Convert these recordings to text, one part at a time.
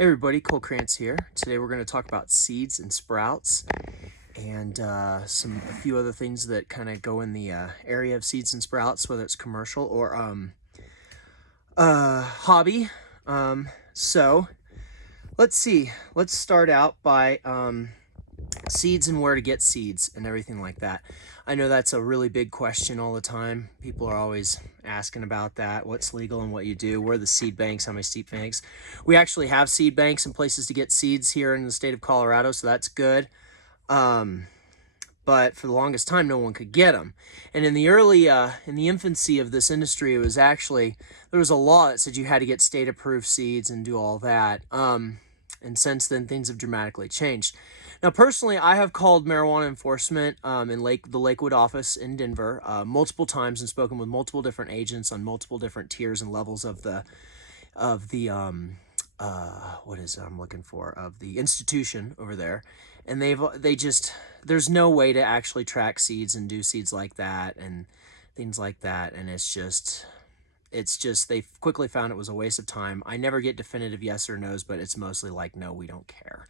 Hey everybody, Cole Krantz here. Today we're going to talk about seeds and sprouts and a few other things that kind of go in the area of seeds and sprouts, whether it's commercial or hobby. So let's see. Let's start out by seeds and where to get seeds and everything like that. I know that's a really big question all the time. People are always asking about that. What's legal and what you do. Where are the seed banks? How many seed banks? We actually have seed banks and places to get seeds here in the state of Colorado, so that's good. But for the longest time, no one could get them. And in the infancy of this industry, it was actually, there was a law that said you had to get state-approved seeds and do all that. And since then, things have dramatically changed. Now, personally, I have called marijuana enforcement in the Lakewood office in Denver multiple times and spoken with multiple different agents on multiple different tiers and levels of the institution over there. And there's no way to actually track seeds and do seeds like that and things like that. And it's just they quickly found it was a waste of time. I never get definitive yes or no's, but it's mostly like, no, we don't care.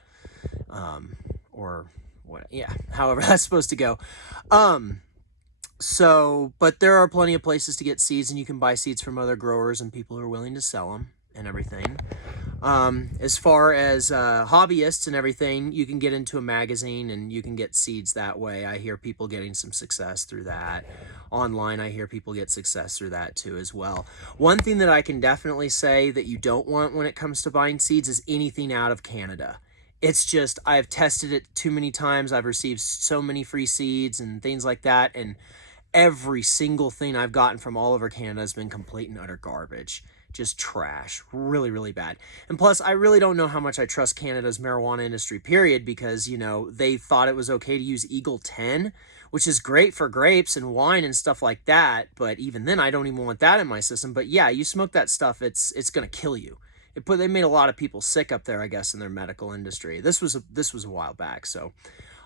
Or what, yeah, however that's supposed to go. But there are plenty of places to get seeds, and you can buy seeds from other growers and people who are willing to sell them and everything. As far as hobbyists and everything, you can get into a magazine and you can get seeds that way. I hear people getting some success through that. Online, I hear people get success through that too as well. One thing that I can definitely say that you don't want when it comes to buying seeds is anything out of Canada. It's just, I've tested it too many times. I've received so many free seeds and things like that, and every single thing I've gotten from all over Canada has been complete and utter garbage. Just trash. Really, really bad. And plus, I really don't know how much I trust Canada's marijuana industry, period, because, they thought it was okay to use Eagle 10, which is great for grapes and wine and stuff like that, but even then, I don't even want that in my system. But yeah, you smoke that stuff, it's going to kill you. They made a lot of people sick up there, I guess, in their medical industry. This was a while back, so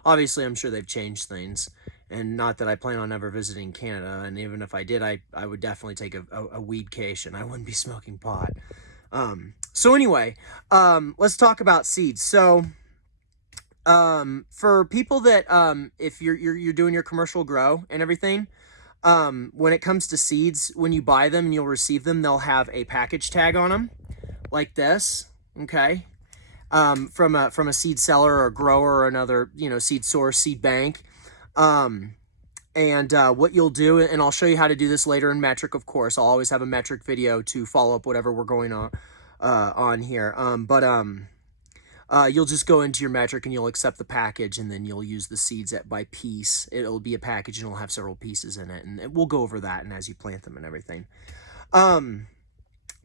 obviously I'm sure they've changed things. And not that I plan on ever visiting Canada, and even if I did, I would definitely take a weedcation. I wouldn't be smoking pot. So anyway, let's talk about seeds. So for people that if you're doing your commercial grow and everything, when it comes to seeds, when you buy them and you'll receive them, they'll have a package tag on them like this, okay? From a seed seller or a grower or another, seed source, seed bank. What you'll do, and I'll show you how to do this later in metric, of course. I'll always have a metric video to follow up whatever we're going on here. You'll just go into your metric and you'll accept the package, and then you'll use the seeds by piece. It'll be a package and it'll have several pieces in it, and we'll go over that and as you plant them and everything.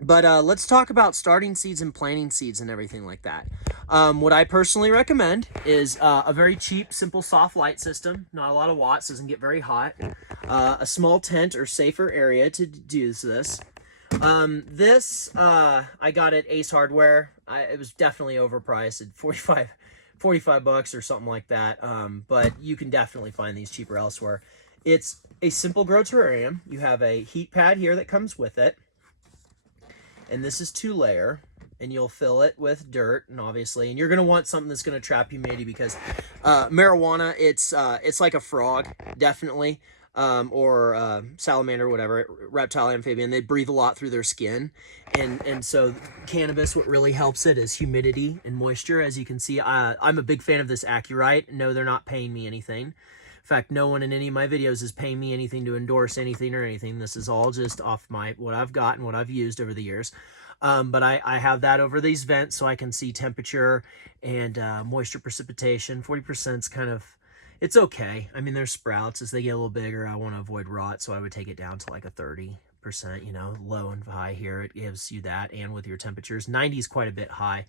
Let's talk about starting seeds and planting seeds and everything like that. What I personally recommend is a very cheap, simple, soft light system. Not a lot of watts, doesn't get very hot. A small tent or safer area to do this. I got at Ace Hardware. It was definitely overpriced at 45 bucks or something like that. But you can definitely find these cheaper elsewhere. It's a simple grow terrarium. You have a heat pad here that comes with it. And this is 2-layer, and you'll fill it with dirt, and obviously, and you're going to want something that's going to trap humidity, because marijuana, it's like a frog, definitely, or salamander, whatever, reptile, amphibian. They breathe a lot through their skin, and so cannabis, what really helps it is humidity and moisture. As you can see, I'm a big fan of this Accurite. No, they're not paying me anything. In fact, no one in any of my videos is paying me anything to endorse anything or anything. This is all just off what I've got and what I've used over the years. But I have that over these vents so I can see temperature and moisture precipitation. 40% is kind of, it's okay. I mean, there's sprouts. As they get a little bigger, I want to avoid rot, so I would take it down to like a 30%, low and high here. It gives you that, and with your temperatures. 90 is quite a bit high.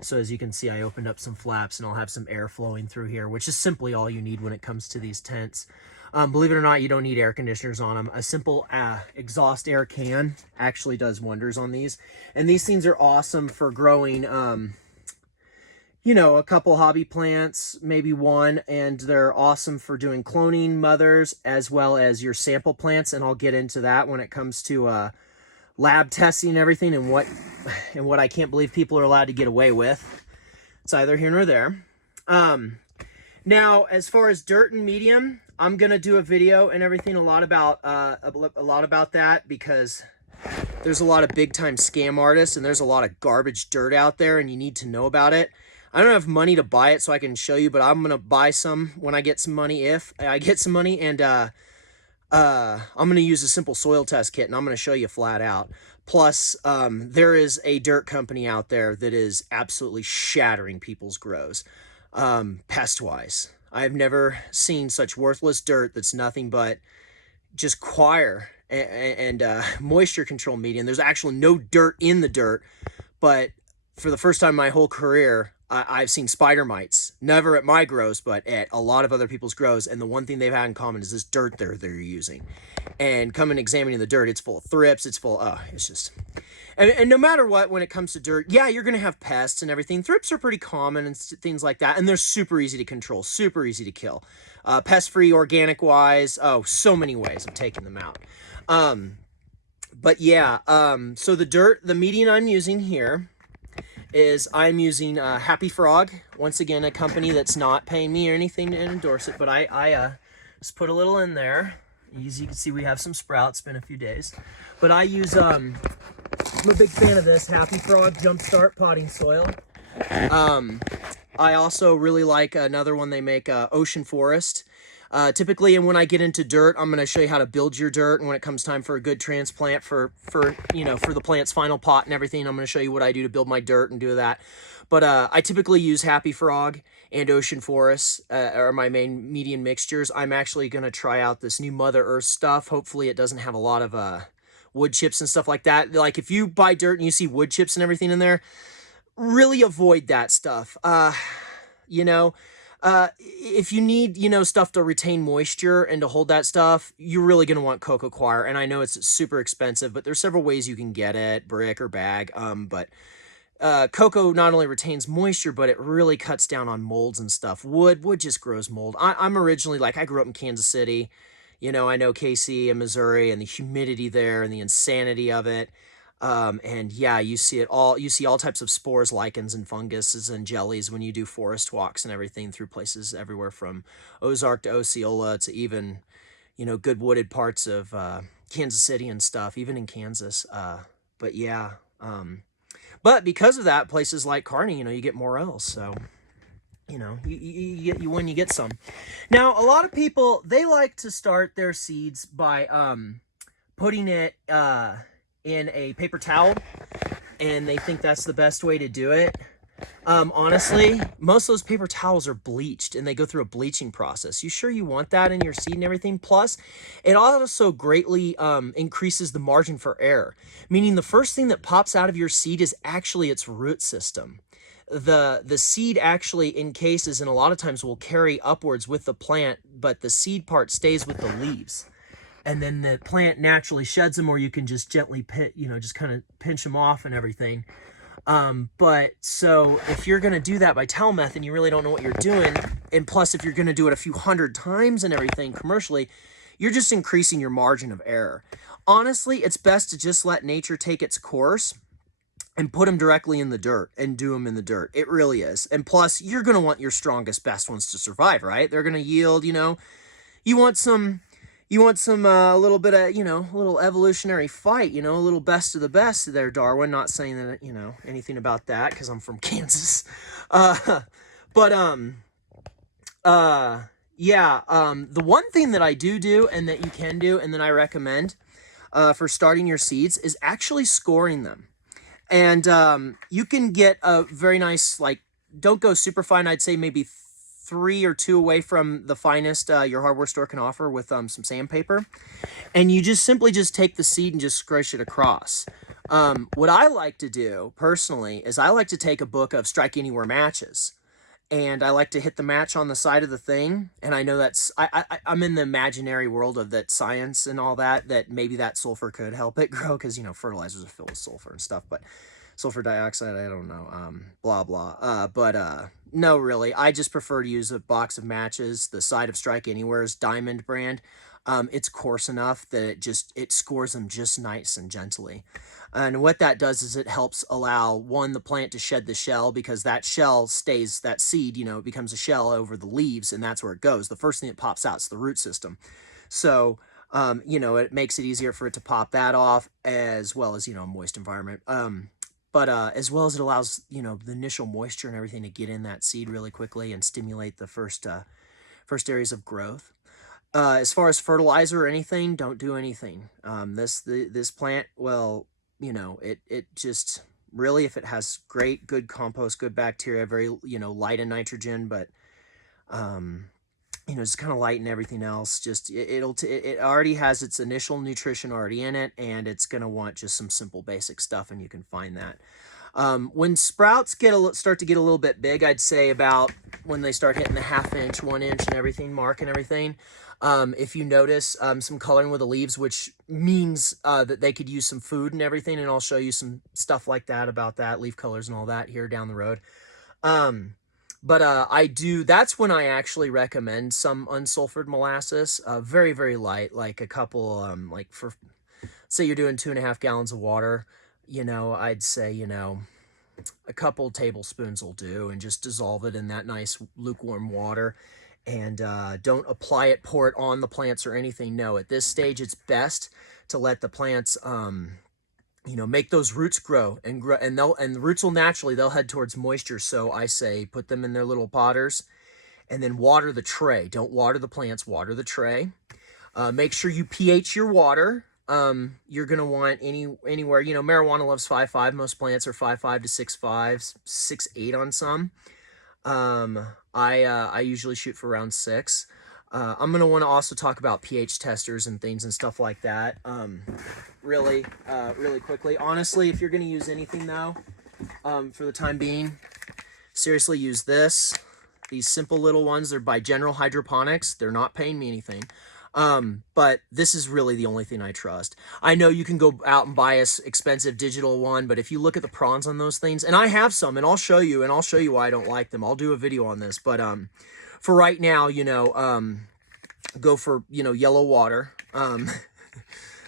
So as you can see, I opened up some flaps and I'll have some air flowing through here, which is simply all you need when it comes to these tents. Believe it or not, you don't need air conditioners on them. A simple exhaust air can actually does wonders on these. And these things are awesome for growing, a couple hobby plants, maybe one, and they're awesome for doing cloning mothers as well as your sample plants. And I'll get into that when it comes to lab testing and everything, and what I can't believe people are allowed to get away with. It's either here nor there. Now, as far as dirt and medium, I'm gonna do a video and everything a lot about that, because there's a lot of big time scam artists and there's a lot of garbage dirt out there, and you need to know about it. I don't have money to buy it so I can show you, but I'm gonna buy some when I get some money, if I get some money, and I'm gonna use a simple soil test kit, and I'm gonna show you flat out. Plus, there is a dirt company out there that is absolutely shattering people's grows, pest-wise. I've never seen such worthless dirt that's nothing but just coir and moisture control medium. There's actually no dirt in the dirt, but for the first time in my whole career, I've seen spider mites, never at my grows, but at a lot of other people's grows. And the one thing they've had in common is this dirt they're using. And come and examining the dirt, it's full of thrips, it's full of, it's just, and no matter what, when it comes to dirt, yeah, you're going to have pests and everything. Thrips are pretty common and things like that. And they're super easy to control, super easy to kill. Pest-free, organic-wise, so many ways of taking them out. But yeah, so the medium I'm using here is I'm using Happy Frog. Once again, a company that's not paying me or anything to endorse it, but I just put a little in there. As you can see, we have some sprouts, been a few days. But I use, I'm a big fan of this Happy Frog Jumpstart Potting Soil. I also really like another one they make, Ocean Forest. Typically, and when I get into dirt, I'm going to show you how to build your dirt, and when it comes time for a good transplant for the plant's final pot and everything, I'm going to show you what I do to build my dirt and do that. But I typically use Happy Frog and Ocean Forest are my main medium mixtures. I'm actually going to try out this new Mother Earth stuff. Hopefully it doesn't have a lot of wood chips and stuff like that. Like, if you buy dirt and you see wood chips and everything in there, really avoid that stuff. If you need, stuff to retain moisture and to hold that stuff, you're really going to want coco coir. And I know it's super expensive, but there's several ways you can get it, brick or bag. But cocoa not only retains moisture, but it really cuts down on molds and stuff. Wood just grows mold. I'm originally, I grew up in Kansas City. I know KC and Missouri and the humidity there and the insanity of it. And yeah, you see all types of spores, lichens, and funguses and jellies when you do forest walks and everything through places everywhere from Ozark to Osceola to even, good wooded parts of Kansas City and stuff, even in Kansas. But yeah, but because of that, places like Kearney, you get morels. So, you get some. Now, a lot of people, they like to start their seeds by putting it in a paper towel, and they think that's the best way to do it. Honestly, most of those paper towels are bleached and they go through a bleaching process. You sure you want that in your seed and everything? Plus, it also greatly increases the margin for error, meaning the first thing that pops out of your seed is actually its root system. The seed actually encases and a lot of times will carry upwards with the plant, but the seed part stays with the leaves. And then the plant naturally sheds them, or you can just gently just kind of pinch them off and everything. But so if you're going to do that by towel method, you really don't know what you're doing. And plus, if you're going to do it a few hundred times and everything commercially, you're just increasing your margin of error. Honestly, it's best to just let nature take its course and put them directly in the dirt and do them in the dirt. It really is. And plus, you're going to want your strongest, best ones to survive, right? They're going to yield, you want some, a little bit of, a little evolutionary fight, a little best of the best there, Darwin. Not saying that, anything about that because I'm from Kansas. Yeah, the one thing that I do and that you can do and that I recommend for starting your seeds is actually scoring them. And you can get a very nice, don't go super fine. I'd say maybe 3 or 2 away from the finest your hardware store can offer with some sandpaper. And you just simply take the seed and just scratch it across. What I like to do personally is I like to take a book of Strike Anywhere matches. And I like to hit the match on the side of the thing. And I know that's, I'm in the imaginary world of that science and all that maybe that sulfur could help it grow. Because, fertilizers are filled with sulfur and stuff. But sulfur dioxide, I don't know, blah, blah. No, really, I just prefer to use a box of matches. The side of Strike Anywhere's Diamond brand. it's coarse enough that it scores them just nice and gently. And what that does is it helps allow the plant to shed the shell, because that shell stays, that seed, it becomes a shell over the leaves, and that's where it goes. The first thing that pops out is the root system. So, it makes it easier for it to pop that off, as well as, a moist environment. But as well as it allows, the initial moisture and everything to get in that seed really quickly and stimulate the first areas of growth. As far as fertilizer or anything, don't do anything. This plant, well, it just really, if it has good compost, good bacteria, very, light in nitrogen, but, it's kind of light in everything else. Just it already has its initial nutrition already in it, and it's going to want just some simple basic stuff, and you can find that. When sprouts start to get a little bit big, I'd say about when they start hitting the 1/2 inch, 1 inch and everything mark and everything. If you notice some coloring with the leaves, which means that they could use some food and everything, and I'll show you some stuff like that about that, leaf colors and all that here down the road. That's when I actually recommend some unsulfured molasses, very, very light, like a couple, like for, say you're doing 2.5 gallons of water, I'd say, a couple tablespoons will do, and just dissolve it in that nice lukewarm water. And don't pour it on the plants or anything. No, at this stage, it's best to let the plants, make those roots grow, and the roots will naturally, they'll head towards moisture. So I say, put them in their little potters, and then water the tray. Don't water the plants, water the tray. Make sure you pH your water. You're going to want anywhere, marijuana loves 5.5. Most plants are 5.5 to 6.5, 6.8 on some. I usually shoot for around 6. I'm going to want to also talk about pH testers and things and stuff like that. Really quickly. Honestly, if you're going to use anything though, for the time being, seriously use this. These simple little ones, they're by General Hydroponics. They're not paying me anything. But this is really the only thing I trust. I know you can go out and buy a expensive digital one, but if you look at the prawns on those things, and I have some, and I'll show you why I don't like them. I'll do a video on this, but, for right now, go for, yellow water,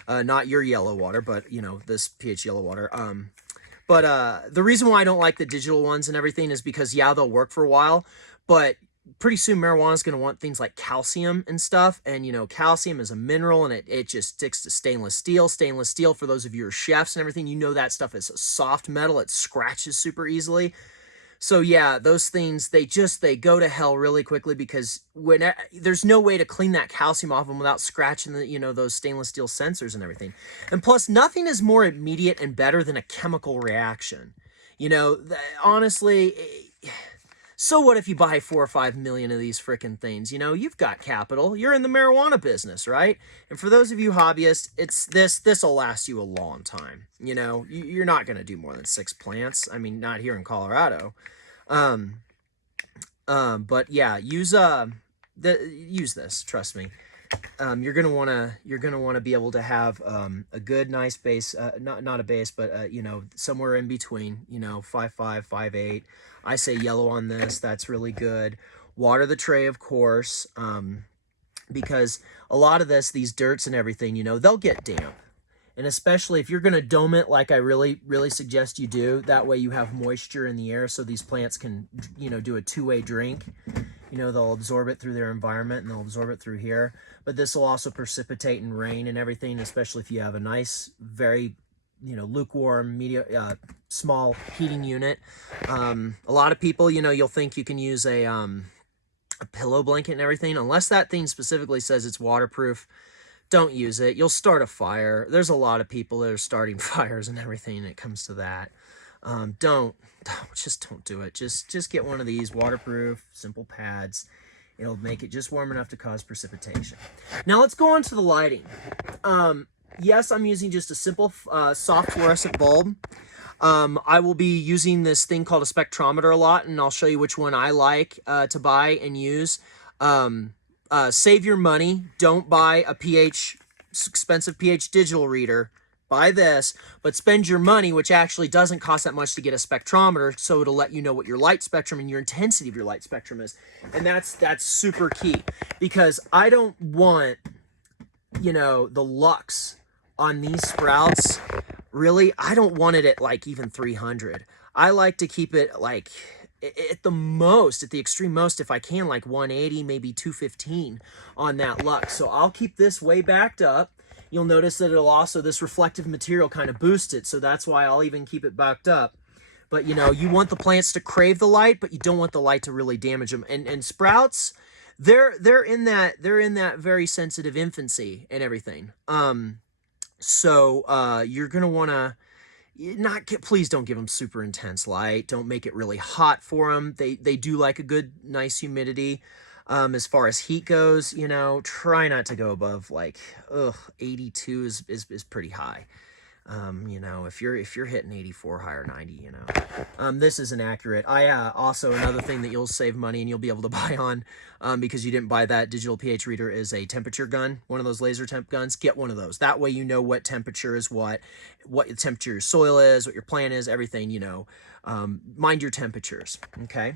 not your yellow water, but, this pH yellow water. The reason why I don't like the digital ones and everything is because, yeah, they'll work for a while, but pretty soon marijuana is going to want things like calcium and stuff. And, calcium is a mineral, and it just sticks to stainless steel. Stainless steel, for those of you who are chefs and everything, that stuff is a soft metal. It scratches super easily. So yeah, those things, they go to hell really quickly, because there's no way to clean that calcium off them without scratching those stainless steel sensors and everything. And plus, nothing is more immediate and better than a chemical reaction. Honestly, so what if you buy 4 or 5 million of these frickin' things? You've got capital. You're in the marijuana business, right? And for those of you hobbyists, this'll last you a long time. You're not going to do more than 6 plants. I mean, not here in Colorado. But yeah, use this. Trust me. You're gonna wanna be able to have a good, nice base. Not a base, but somewhere in between. 5.5, 5.8. I say yellow on this. That's really good. Water the tray, of course, because a lot of these dirts and everything, they'll get damp. And especially if you're going to dome it, like I really, really suggest you do, that way you have moisture in the air, so these plants can, do a two-way drink. They'll absorb it through their environment, and they'll absorb it through here. But this will also precipitate in rain and everything, especially if you have a nice, very, lukewarm, small heating unit. A lot of people, you'll think you can use a pillow blanket and everything. Unless that thing specifically says it's waterproof, don't use it. You'll start a fire. There's a lot of people that are starting fires and everything when it comes to that. Don't do it. Just get one of these waterproof, simple pads. It'll make it just warm enough to cause precipitation. Now let's go on to the lighting. Yes, I'm using just a simple soft fluorescent bulb. I will be using this thing called a spectrometer a lot, and I'll show you which one I like to buy and use. Save your money. Don't buy a expensive pH digital reader. Buy this, but spend your money, which actually doesn't cost that much, to get a spectrometer, so it'll let you know what your light spectrum and your intensity of your light spectrum is. And that's super key, because I don't want you know, the lux on these sprouts, really, I don't want it at like even 300. I like to keep it like at the most, at the extreme most, if I can, like 180, maybe 215 on that lux. So I'll keep this way backed up. You'll notice that it'll also, this reflective material kind of boost it. So that's why I'll even keep it backed up. But you know, you want the plants to crave the light, but you don't want the light to really damage them. And sprouts, they're in that very sensitive infancy and everything. So you're gonna want to not get, please don't give them super intense light. Don't make it really hot for them. They do like a good nice humidity. As far as heat goes, you know, try not to go above like 82 is pretty high. You know, if you're hitting 84 high or 90, you know, this isn't accurate. I also, another thing that you'll save money and you'll be able to buy on, because you didn't buy that digital pH reader, is a temperature gun, one of those laser temp guns. Get one of those. That way you know what temperature is what the temperature your soil is, what your plant is, everything, you know. Mind your temperatures, okay?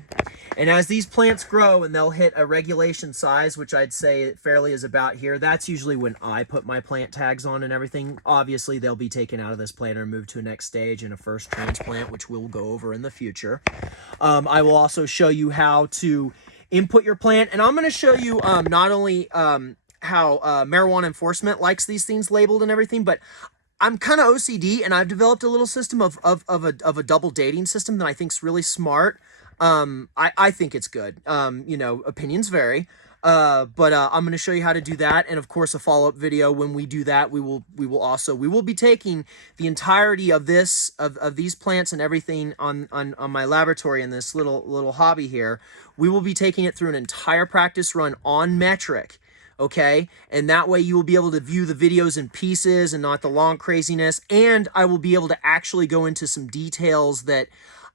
And as these plants grow and they'll hit a regulation size, which I'd say fairly is about here, that's usually when I put my plant tags on and everything. Obviously, they'll be taken out of this planter and moved to a next stage in a first transplant, which we'll go over in the future. I will also show you how to input your plant, and I'm going to show you not only how marijuana enforcement likes these things labeled and everything, but I'm kind of OCD, and I've developed a little system of a double dating system that I think is really smart. I think it's good. You know, opinions vary. But I'm going to show you how to do that, and of course a follow-up video when we do that. We will be taking the entirety of these plants and everything on my laboratory in this little hobby here. We will be taking it through an entire practice run on metric. Okay, and that way you will be able to view the videos in pieces and not the long craziness, and I will be able to actually go into some details that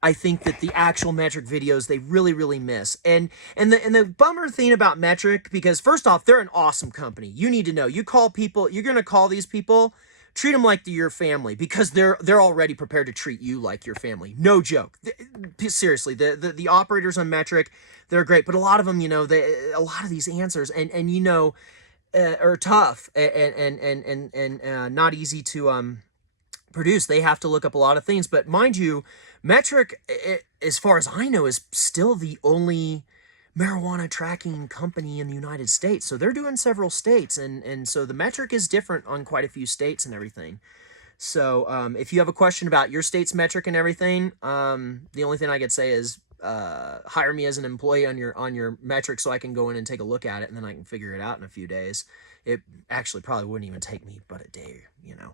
I think that the actual metric videos, they really miss. And the bummer thing about metric, because first off, they're an awesome company. You need to know, you call people, you're gonna call these people, treat them like your family, because they're already prepared to treat you like your family. No joke. Seriously, the operators on metric, they're great, but a lot of them, you know, a lot of these answers and you know, are tough and not easy to produce. They have to look up a lot of things. But mind you, metric, as far as I know, is still the only marijuana tracking company in the United States. So they're doing several states, and so the metric is different on quite a few states and everything. So if you have a question about your state's metric and everything, the only thing I could say is hire me as an employee on your metric, so I can go in and take a look at it, and then I can figure it out in a few days. It actually probably wouldn't even take me but a day, you know.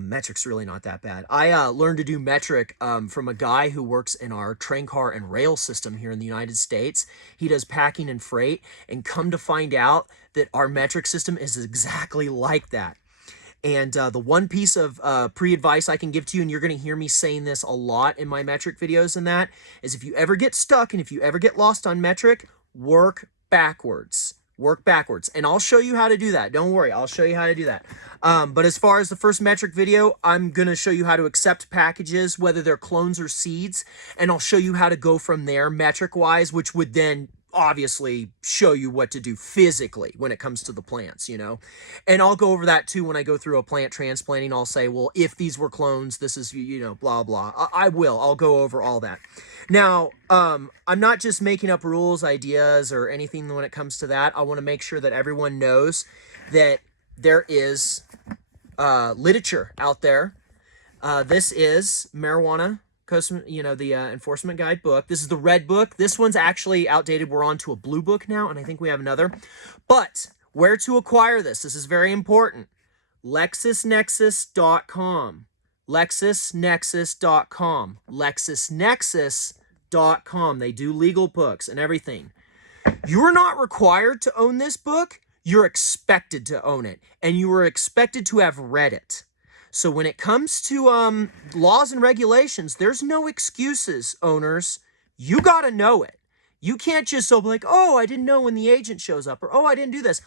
Metric's really not that bad. I learned to do metric from a guy who works in our train car and rail system here in the United States. He does packing and freight, and come to find out that our metric system is exactly like that. And the one piece of pre-advice I can give to you, and you're going to hear me saying this a lot in my metric videos, and that is, if you ever get stuck and if you ever get lost on metric, work backwards. Work backwards. And I'll show you how to do that. Don't worry, I'll show you how to do that. But as far as the first metric video, I'm going to show you how to accept packages, whether they're clones or seeds, and I'll show you how to go from there metric-wise, which would then obviously show you what to do physically when it comes to the plants, you know. And I'll go over that too when I go through a plant transplanting. I'll say, well, if these were clones, this is, you know, blah blah. I'll go over all that. Now, I'm not just making up rules, ideas, or anything when it comes to that. I want to make sure that everyone knows that there is literature out there. This is marijuana, you know, the enforcement guide book. This is the red book. This one's actually outdated. We're on to a blue book now, and I think we have another. But where to acquire this? This is very important. LexisNexis.com. LexisNexis.com. LexisNexis.com. They do legal books and everything. You're not required to own this book. You're expected to own it, and you are expected to have read it. So when it comes to laws and regulations, there's no excuses, owners. You got to know it. You can't just be like, oh, I didn't know when the agent shows up, or oh, I didn't do this.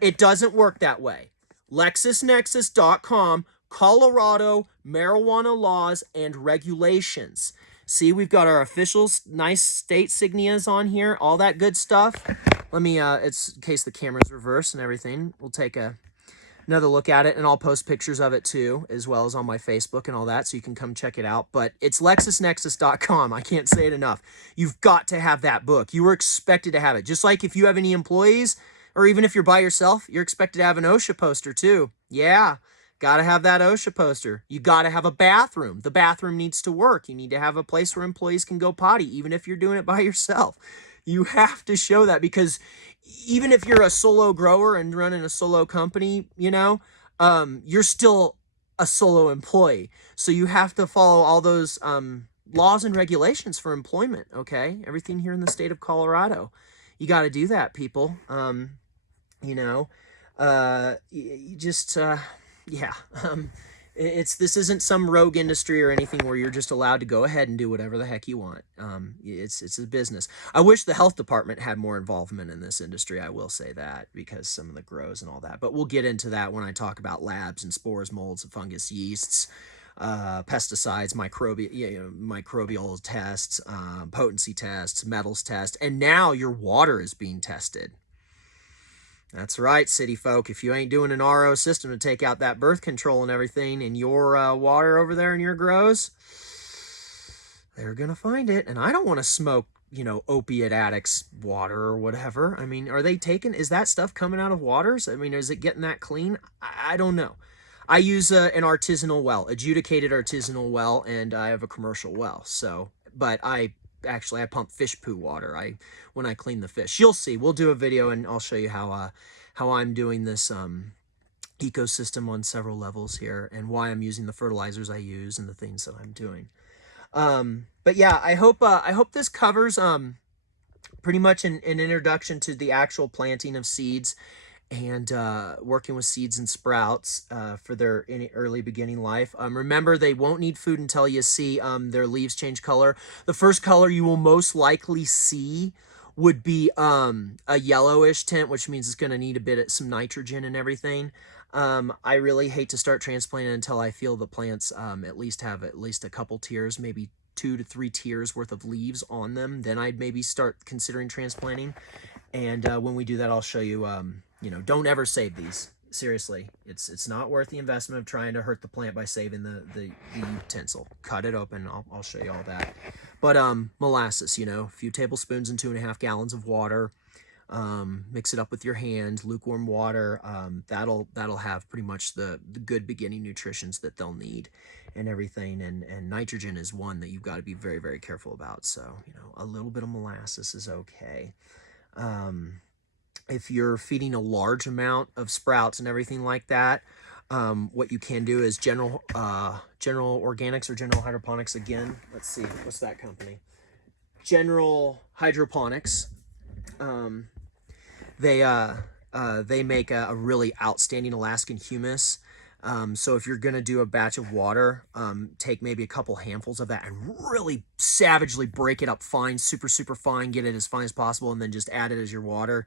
It doesn't work that way. LexisNexis.com, Colorado marijuana laws and regulations. See, we've got our official nice state signias on here, all that good stuff. let me, it's in case the camera's reversed and everything, we'll take another look at it, and I'll post pictures of it too, as well as on my Facebook and all that, so you can come check it out. But it's LexisNexis.com. I can't say it enough. You've got to have that book. You were expected to have it. Just like if you have any employees, or even if you're by yourself, you're expected to have an OSHA poster too. Yeah, got to have that OSHA poster. You got to have a bathroom. The bathroom needs to work. You need to have a place where employees can go potty, even if you're doing it by yourself. You have to show that, because even if you're a solo grower and running a solo company, you're still a solo employee. So you have to follow all those laws and regulations for employment, okay? Everything here in the state of Colorado. You got to do that, people. Yeah. This isn't some rogue industry or anything where you're just allowed to go ahead and do whatever the heck you want. It's a business. I wish the health department had more involvement in this industry. I will say that, because some of the grows and all that, but we'll get into that when I talk about labs and spores, molds, fungus, yeasts, pesticides, microbial tests, potency tests, metals tests, and now your water is being tested. That's right, city folk. If you ain't doing an RO system to take out that birth control and everything in your water over there in your grows, they're going to find it. And I don't want to smoke, opiate addicts' water or whatever. I mean, is that stuff coming out of waters? I mean, is it getting that clean? I don't know. I use an artisanal well, adjudicated artisanal well, and I have a commercial well. But I pump fish poo water when I clean the fish. You'll see. We'll do a video and I'll show you how I'm doing this ecosystem on several levels here, and why I'm using the fertilizers I use and the things that I'm doing. But yeah, I hope this covers pretty much an introduction to the actual planting of seeds, and working with seeds and sprouts for their early beginning life. Remember, they won't need food until you see their leaves change color. The first color you will most likely see would be a yellowish tint, which means it's going to need some nitrogen and everything. I really hate to start transplanting until I feel the plants at least have a couple tiers, maybe 2 to 3 tiers worth of leaves on them. Then I'd maybe start considering transplanting. And when we do that, I'll show you, don't ever save these. Seriously, it's not worth the investment of trying to hurt the plant by saving the utensil. Cut it open. I'll show you all that. But molasses, a few tablespoons and 2.5 gallons of water. Mix it up with your hand, lukewarm water. That'll have pretty much the good beginning nutritions that they'll need and everything. And nitrogen is one that you've got to be very, very careful about. So, a little bit of molasses is okay. If you're feeding a large amount of sprouts and everything like that, what you can do is General Organics or General Hydroponics again. Let's see, what's that company? General Hydroponics. They make a really outstanding Alaskan humus. So if you're gonna do a batch of water, take maybe a couple handfuls of that and really savagely break it up fine, super, super fine, get it as fine as possible, and then just add it as your water,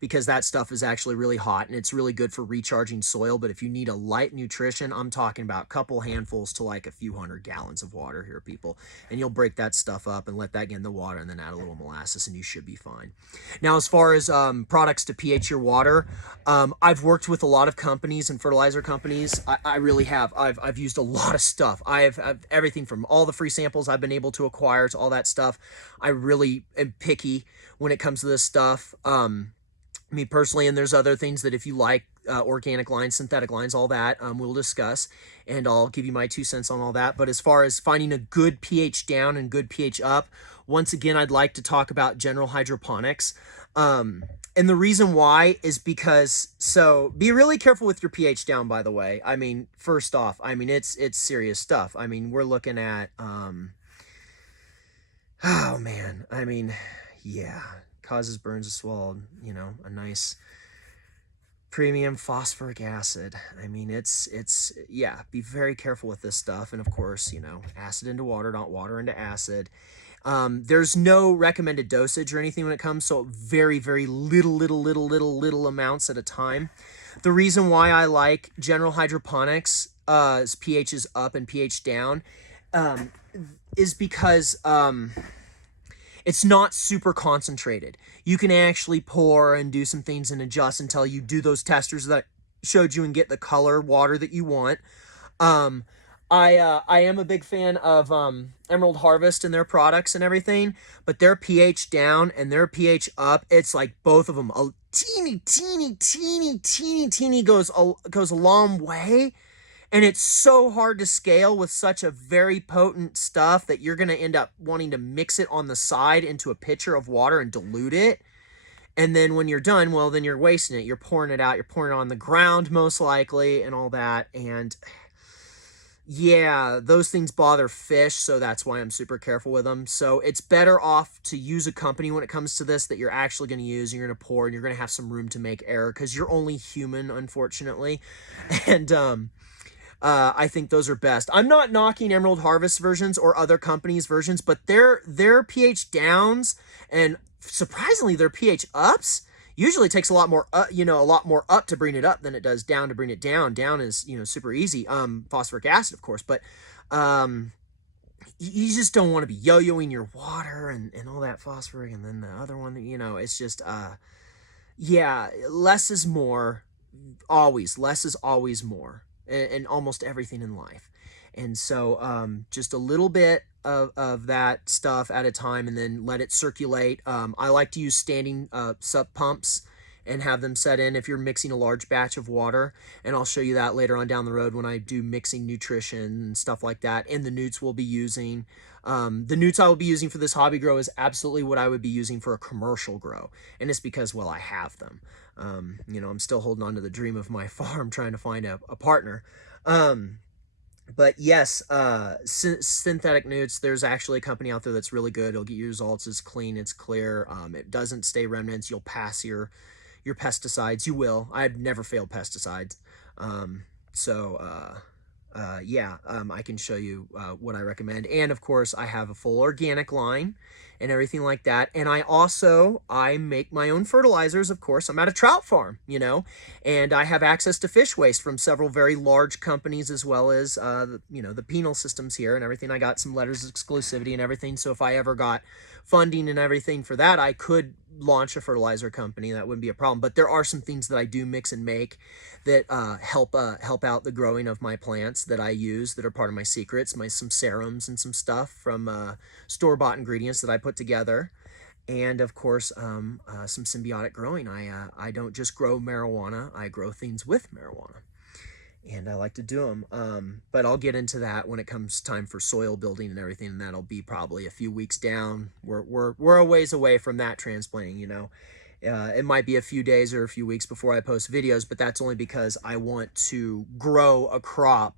because that stuff is actually really hot and it's really good for recharging soil. But if you need a light nutrition, I'm talking about a couple handfuls to like a few 100 gallons of water here, people. And you'll break that stuff up and let that get in the water, and then add a little molasses, and you should be fine. Now, as far as products to pH your water, I've worked with a lot of companies and fertilizer companies. I really have. I've used a lot of stuff. I've everything from all the free samples I've been able to acquire to all that stuff. I really am picky when it comes to this stuff. Me personally, and there's other things that if you like, organic lines, synthetic lines, all that, we'll discuss, and I'll give you my 2 cents on all that. But as far as finding a good pH down and good pH up, once again, I'd like to talk about General Hydroponics. And the reason why is because, so be really careful with your pH down, by the way. I mean, first off, it's serious stuff. I mean, we're looking at, oh man, yeah. Causes burns of swallowed, a nice premium phosphoric acid. Yeah, be very careful with this stuff. And of course, acid into water, not water into acid. There's no recommended dosage or anything when it comes, so very, very little amounts at a time. The reason why I like General Hydroponics, pH is up and pH down, is because, it's not super concentrated. You can actually pour and do some things and adjust until you do those testers that I showed you and get the color water that you want. Um, I am a big fan of Emerald Harvest and their products and everything, but their pH down and their pH up, it's like both of them a teeny goes a long way. And it's so hard to scale with such a very potent stuff that you're going to end up wanting to mix it on the side into a pitcher of water and dilute it. And then when you're done, well, then you're wasting it. You're pouring it out. You're pouring it on the ground most likely and all that. And yeah, those things bother fish, so that's why I'm super careful with them. So it's better off to use a company when it comes to this that you're actually going to use, and you're going to pour, and you're going to have some room to make error because you're only human, unfortunately. And I think those are best. I'm not knocking Emerald Harvest versions or other companies' versions, but their pH downs and surprisingly their pH ups usually takes a lot more a lot more up to bring it up than it does down to bring it down. Down is, super easy. Phosphoric acid, of course, but you just don't want to be yo-yoing your water and all that phosphoric, and then the other one, it's just yeah, less is more. Always, less is always more in almost everything in life. And so just a little bit of that stuff at a time, and then let it circulate. I like to use standing sub pumps and have them set in if you're mixing a large batch of water. And I'll show you that later on down the road when I do mixing nutrition and stuff like that. And the newts we'll be using. The newts I will be using for this hobby grow is absolutely what I would be using for a commercial grow. And it's because, well, I have them. I'm still holding on to the dream of my farm, trying to find a partner. But yes, synthetic newts, there's actually a company out there that's really good. It'll get you results. It's clean, it's clear. It doesn't stay remnants. You'll pass your pesticides. You will. I've never failed pesticides. I can show you what I recommend. And of course, I have a full organic line and everything like that. And I make my own fertilizers, of course. I'm at a trout farm, and I have access to fish waste from several very large companies, as well as, the penal systems here and everything. I got some letters of exclusivity and everything. So if I ever got funding and everything for that, I could launch a fertilizer company. That wouldn't be a problem. But there are some things that I do mix and make that help out the growing of my plants that I use, that are part of my secrets, some serums and some stuff from store-bought ingredients that I put together. And of course, some symbiotic growing. I don't just grow marijuana, I grow things with marijuana. And I like to do them. But I'll get into that when it comes time for soil building and everything, and that'll be probably a few weeks down. We're a ways away from that transplanting, It might be a few days or a few weeks before I post videos, but that's only because I want to grow a crop,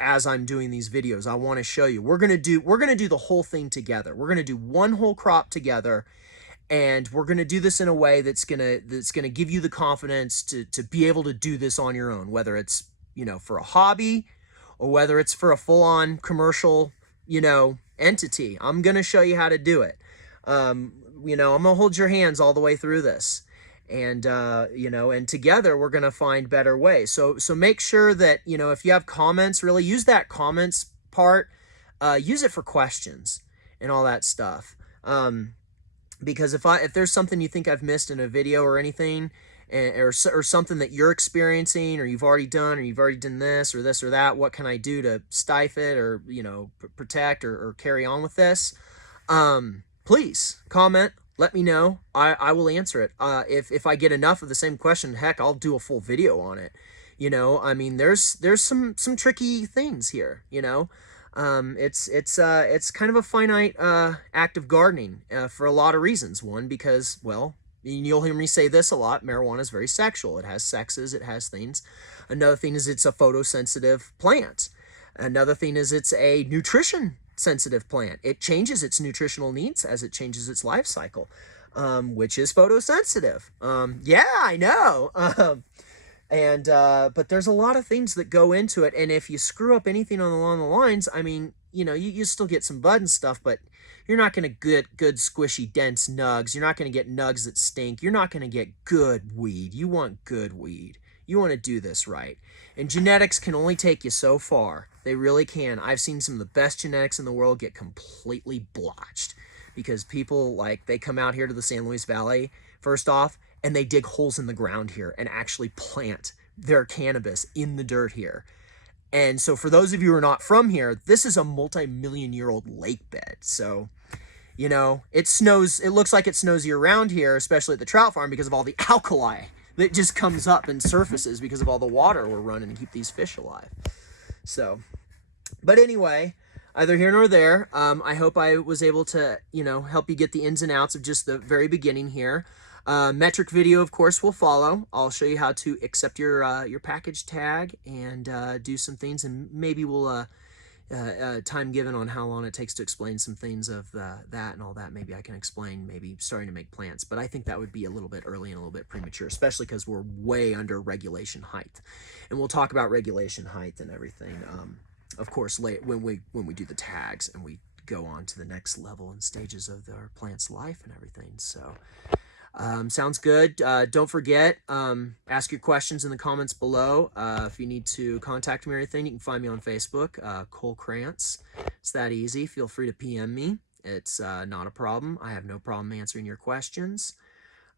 as I'm doing these videos. I want to show you. We're going to do the whole thing together. We're going to do one whole crop together, and we're going to do this in a way that's going to give you the confidence to be able to do this on your own, whether it's, for a hobby or whether it's for a full-on commercial, entity. I'm going to show you how to do it. I'm going to hold your hands all the way through this. And, and together we're going to find better ways. So make sure that, if you have comments, really use that comments part, use it for questions and all that stuff. Because if there's something you think I've missed in a video or anything, or something that you're experiencing, or you've already done, or you've already done this or that, what can I do to stifle it, or, protect or carry on with this? Please comment. Let me know. I will answer it. If I get enough of the same question, heck, I'll do a full video on it. There's some tricky things here. It's kind of a finite act of gardening for a lot of reasons. One, because, well, you'll hear me say this a lot. Marijuana is very sexual. It has sexes. It has things. Another thing is it's a photosensitive plant. Another thing is it's a nutrition sensitive plant. It changes its nutritional needs as it changes its life cycle, which is photosensitive. Yeah, I know. But there's a lot of things that go into it. And if you screw up anything along the lines, you still get some bud and stuff, but you're not going to get good, squishy, dense nugs. You're not going to get nugs that stink. You're not going to get good weed. You want good weed. You want to do this right. And genetics can only take you so far. They really can. I've seen some of the best genetics in the world get completely blotched. because people, like, they come out here to the San Luis Valley first off, and they dig holes in the ground here and actually plant their cannabis in the dirt here. And so for those of you who are not from here, this is a multi-million-year-old lake bed. So, you know, it snows, it looks like it snows year-round here, especially at the trout farm, because of all the alkali that just comes up and surfaces because of all the water we're running to keep these fish alive. So, but anyway, either here nor there, I hope I was able to, you know, help you get the ins and outs of just the very beginning here. Metric video, of course, will follow. I'll show you how to accept your package tag and do some things, and maybe we'll time given on how long it takes to explain some things of that and all that. Maybe I can explain maybe starting to make plants, but I think that would be a little bit early and a little bit premature, especially because we're way under regulation height, and we'll talk about regulation height and everything. Of course, late when we do the tags and we go on to the next level and stages of our plant's life and everything. So. Sounds good. Don't forget, ask your questions in the comments below. If you need to contact me or anything, you can find me on Facebook, Cole Krantz. It's that easy. Feel free to PM me. It's not a problem. I have no problem answering your questions.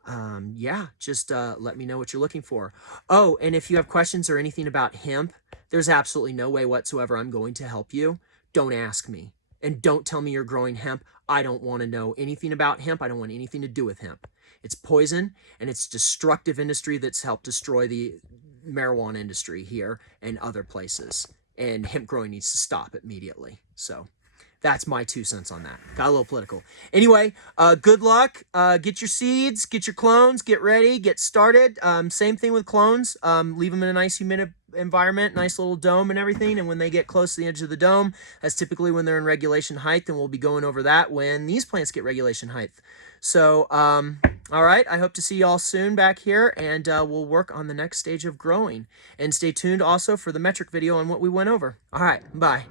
Yeah, just let me know what you're looking for. Oh, and if you have questions or anything about hemp, there's absolutely no way whatsoever I'm going to help you. Don't ask me. And don't tell me you're growing hemp. I don't want to know anything about hemp. I don't want anything to do with hemp. It's poison, and it's destructive industry that's helped destroy the marijuana industry here and other places. And hemp growing needs to stop immediately. So that's my 2 cents on that. Got a little political. Anyway, good luck. Get your seeds, get your clones, get ready, get started. Same thing with clones. Leave them in a nice humid environment, nice little dome and everything. And when they get close to the edge of the dome, that's typically when they're in regulation height. And we'll be going over that when these plants get regulation height. So, all right, I hope to see y'all soon back here, and we'll work on the next stage of growing. And stay tuned also for the metric video on what we went over. All right, bye.